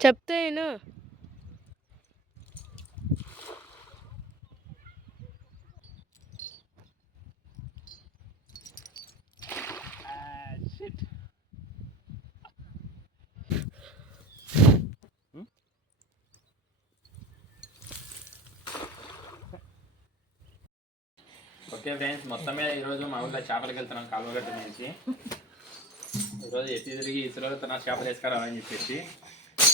చెప్తే నేను okay friends మొత్తం మీద ఈరోజు మా ఊళ్ళో చేపలకి వెళ్తున్నాం కాలువగట్టు నుంచి. ఈరోజు ఎత్తి తిరిగి ఇసురలో తన చేపలు వేసుకురావని చెప్పేసి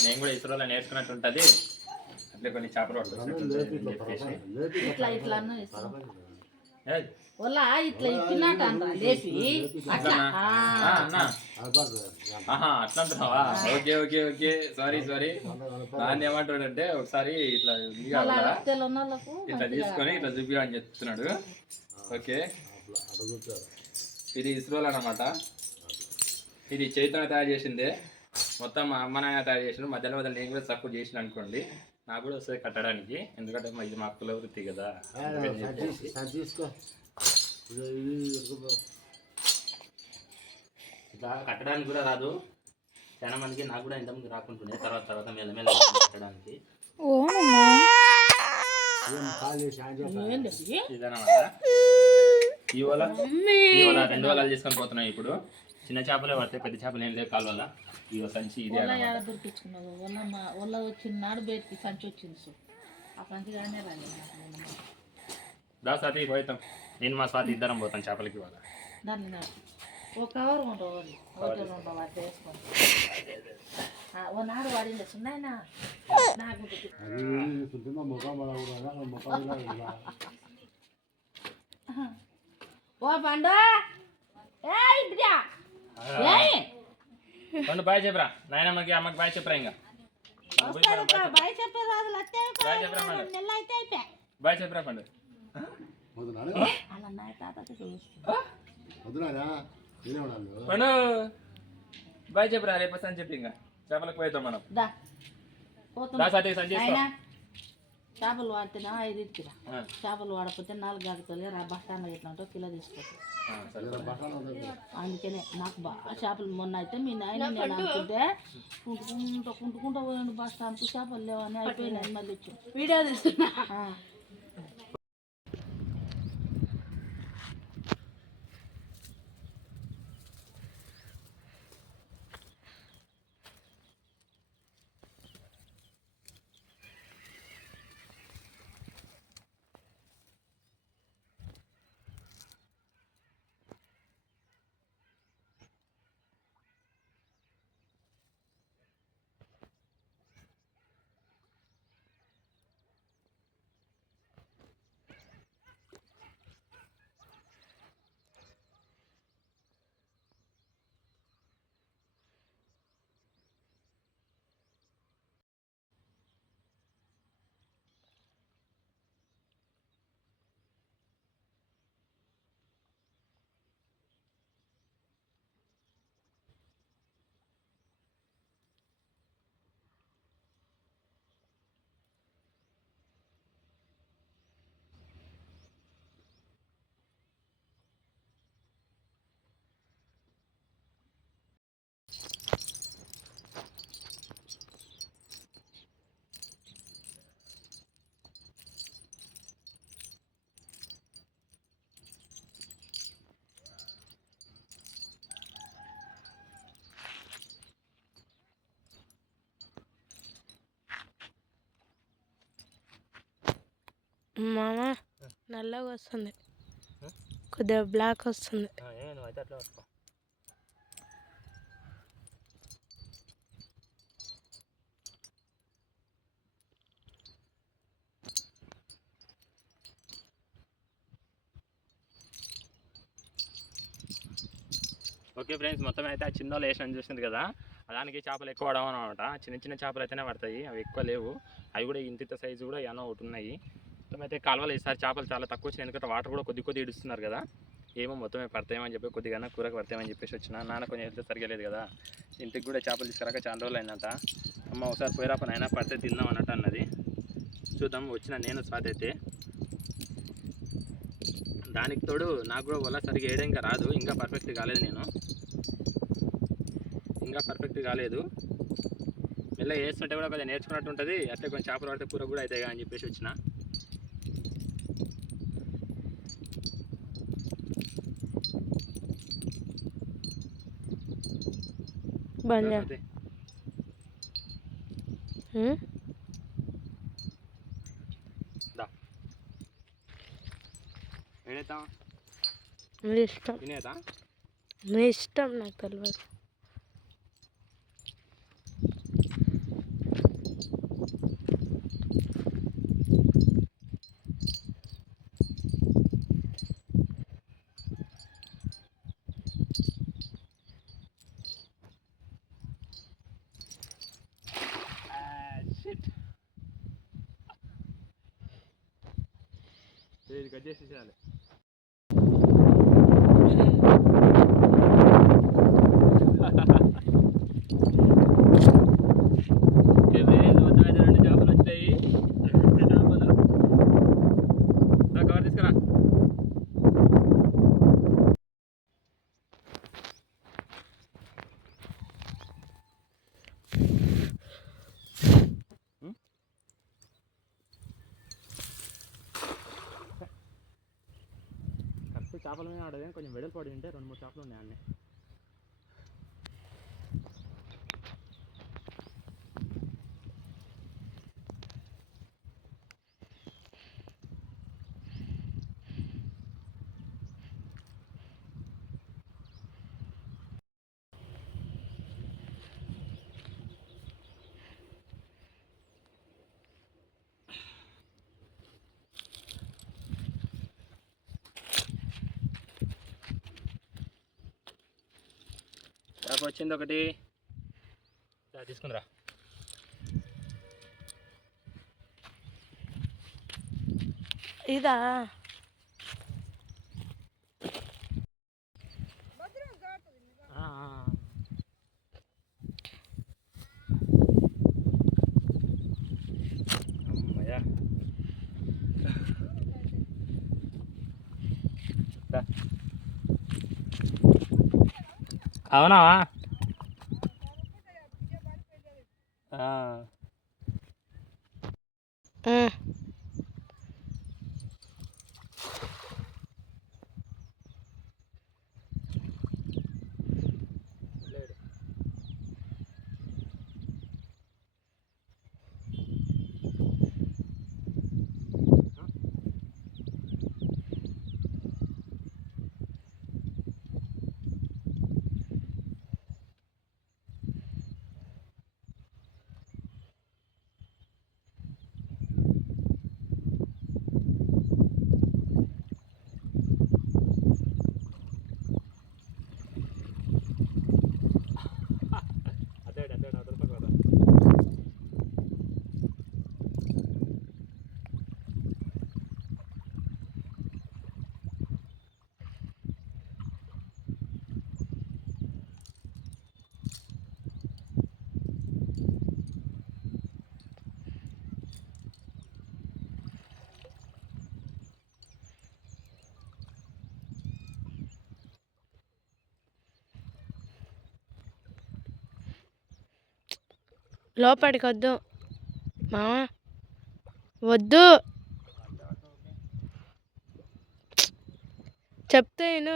నేను కూడా ఇసురలో నేర్చుకున్నట్టు ఉంటుంది. అట్లే కొన్ని చేపలు చెప్పేసి. ఇట్లా ఇప్పినట్టు లేపి అట్లా. అట్లా అంటున్నావా? Okay okay okay. Sorry sorry. నాన్న ఏమంటాడంటే ఒకసారి ఇట్లా ఇట్లా తీసుకొని ఇట్లా చూపి అని చెప్తున్నాడు. ఓకే. ఇది ఇస్రోల్ అన్నమాట. ఇది చైతన్య తయారు చేసిందే. మొత్తం మా అమ్మ నాన్న తయారు చేసిండు. మధ్యలో మధ్యలో నేను కూడా సపోర్ట్ చేసిన అనుకోండి. నాకు కూడా వస్తుంది కట్టడానికి. ఎందుకంటే మా ఇది మా కుల వృత్తి కదా. ఇట్లా కట్టడానికి కూడా రాదు. చాలా మందికి నాకు కూడా ఇంతమంది రాకుంటుండే. తర్వాత తర్వాత మెల్ల మెల్ల కట్టడానికి. ఖాళీ ఈ వల రెండు వలలు చేసుకొని పోతున్నాం ఇప్పుడు. చిన్న చేపలే పడతాయి పెద్ద చేపలు ఏం లేవు కాలువల. ఈ సంచి ఇదే వాళ్ళ వాళ్ళ మా వాళ్ళ వచ్చిన నాడు బయటికి సంచి వచ్చింది సో ఆ సంచి కానీ రాలేదు దా స్వాతి పోతాం నేను మా స్వాతి ఇద్దరం పోతాం చేపలకి ఇవాళ. దాన్ని ఒక కవర్ ఆ, ఓ నాడు వాడింది సున్నాయినా నాకు ముఖం ఓ పండు. ఏయ్ బిడ్డా ఏయ్. పండు బాయ్ చెప్పరా. నాయనమ్మకి అమ్మకి బాయ్ చెప్పరా ఇంకా? బాయ్ చెప్పే రోజులు పండు? నెల అయితే అయిపోయా బాయ్ చెప్పరా పండు? అలా నా తాతకి పండు బాయ్ చెప్పరా రేపు అని చెప్పి ఇంకా. చేపలకు పోతాం మనం. దా. తీసుకో. అయినా చేపలు వాడితేనా ఐదు ఇచ్చిరా చేపలు వాడకపోతే నాలుగు గాడుతుంది రా బస్ స్టాండ్ ఎట్లా ఉంటో కిలో అందుకనే నాకు బాగా చేపలు మొన్న అయితే మీ నాయన నేను అనుకుంటే కుంటుకుంటూ కుంటుకుంటూ పోయాడు బస్ స్టాండ్కు చేపలు లేవని అయిపోయినాయి మళ్ళీ వచ్చి వీడియో తీస్తున్నా. మామ నల్లగా వస్తుంది. కొద్దిగా బ్లాక్ వస్తుంది ఓకే ఫ్రెండ్స్ మొత్తం అయితే ఆ చిన్న వేసిన చూసింది కదా. దానికి చేపలు ఎక్కువ పడవు అనమాట. చిన్న చిన్న చేపలు అయితేనే పడతాయి. అవి ఎక్కువ లేవు. అవి కూడా ఇంత ఇంత సైజు కూడా ఏమో ఒకటి ఉన్నాయి. మొత్తం అయితే కాలువలు ఈసారి చేపలు చాలా తక్కువ వచ్చినాయి. ఎందుకంటే వాటర్ కూడా కొద్ది కొద్ది ఇడుస్తున్నారు కదా. ఏమో మొత్తం పడతాయమని చెప్పి కొద్దిగా కూరకు పడతాయమని చెప్పేసి వచ్చిన. నాన్న కొంచెం హెల్త్ సరిగా లేదు కదా. ఇంటికి కూడా చేపలు తీసుకురాక చాలా రోజులు అయిందంట. అమ్మ ఒకసారి పోయిరా పని అయినా పడితే తిందాం అన్నట్టు అన్నది. చూద్దాం వచ్చిన నేను స్వాతి అయితే. దానికి తోడు నాకు కూడా వల్ల సరిగా వేయడం ఇంకా రాదు. ఇంకా పర్ఫెక్ట్ కాలేదు నేను. ఇంకా పర్ఫెక్ట్ కాలేదు. మెల్ల వేస్తుంటే కూడా కొంచెం నేర్చుకున్నట్టు ఉంటుంది. అట్లే కొంచెం చేపలు పడితే కూర కూడా అవుతాయి అని చెప్పేసి వచ్చిన. బంద్ నీ ఇష్టం నాకు తెలియదు గడ్డేసేసేయాలి చేపల మీద ఆడదే కొంచెం వెడల్పాడి ఉంటే రెండు మూడు చేపలు ఉన్నాయి అన్నీ. చేప వచ్చింది ఒకటి. తీసుకుందిరా. ఇదా. Yeah. 好了那玩意 లోపలికి వద్దు మా వద్దు. చెప్తే నేను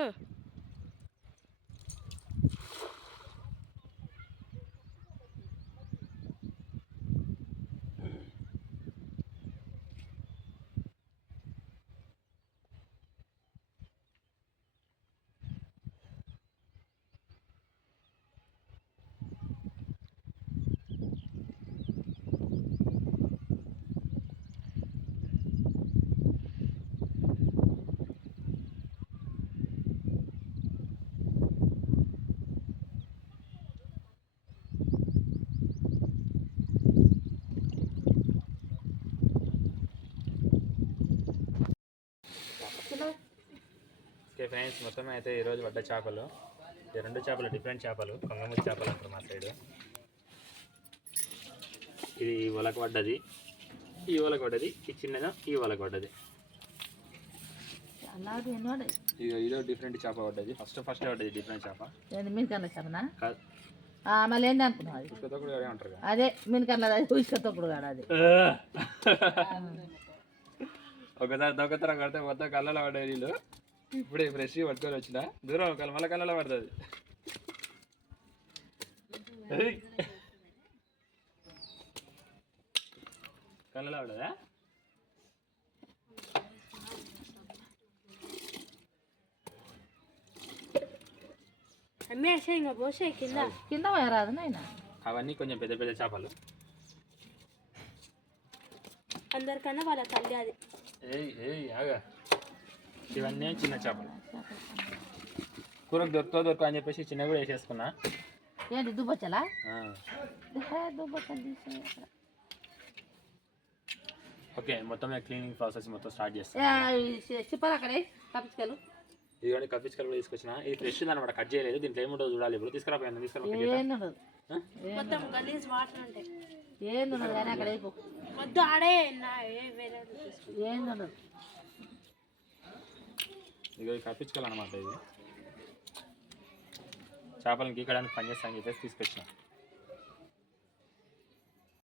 ఓకే ఫ్రెండ్స్ మొత్తం అయితే ఈరోజు పడ్డ చేపలు. ఈ రెండు చేపలు డిఫరెంట్ చేపలు. కొంగమూతి చేపలు అంటారు మా సైడ్. ఇది ఈ వలకు పడ్డది ఈ వలకు పడ్డది ఈ చిన్నదా ఈ వలకు పడ్డది డిఫరెంట్ చేప పడ్డది ఫస్ట్ ఫస్ట్ పడ్డది డిఫరెంట్ చేప. చేపనా? మళ్ళీ ఏంటి అనుకున్నావు అదే? మీరు కన్నా అది ఒకసారి దొంగతనం కడితే మొత్తం కళ్ళలో పడే నీళ్ళు. ఇప్పుడే ఫ్రెష్ పట్టుకొని వచ్చిన. దూరం ఒక మళ్ళీ కళ్ళలో పడుతుంది. కళ్ళలో పడదా? కింద. కింద పోయరాదు నాయన? అవన్నీ కొంచెం పెద్ద పెద్ద చేపలు. అందరికన్నా వాళ్ళ తల్లి అది. ఏయ్ ఏయ్ ఆగా. ఇవన్నీ చిన్న చేపలు. కూరకు దొరుకుతో దొరుకు అని చెప్పేసి చిన్న కూడా వేసేసుకున్నా. ఏంటి దుబ్బచ్చలా? ఓకే మొత్తం క్లీనింగ్ ప్రాసెస్ మొత్తం స్టార్ట్ చేస్తాం. చెప్పాలి అక్కడే తప్పించుకెళ్ళు ఇవన్నీ కప్పించుకలు కూడా తీసుకొచ్చిన. ఇది ఫ్రెష్ అనమాట కట్ చేయలేదు. దీంట్లో ఏముంటుందో చూడాలి ఇప్పుడు. తీసుకురాపోయాను తీసుకురా ఇక కప్పించుకోవాలన్నమాట ఇది. చేపలను గీకడానికి పని చేస్తాను చెప్పేసి తీసుకొచ్చిన.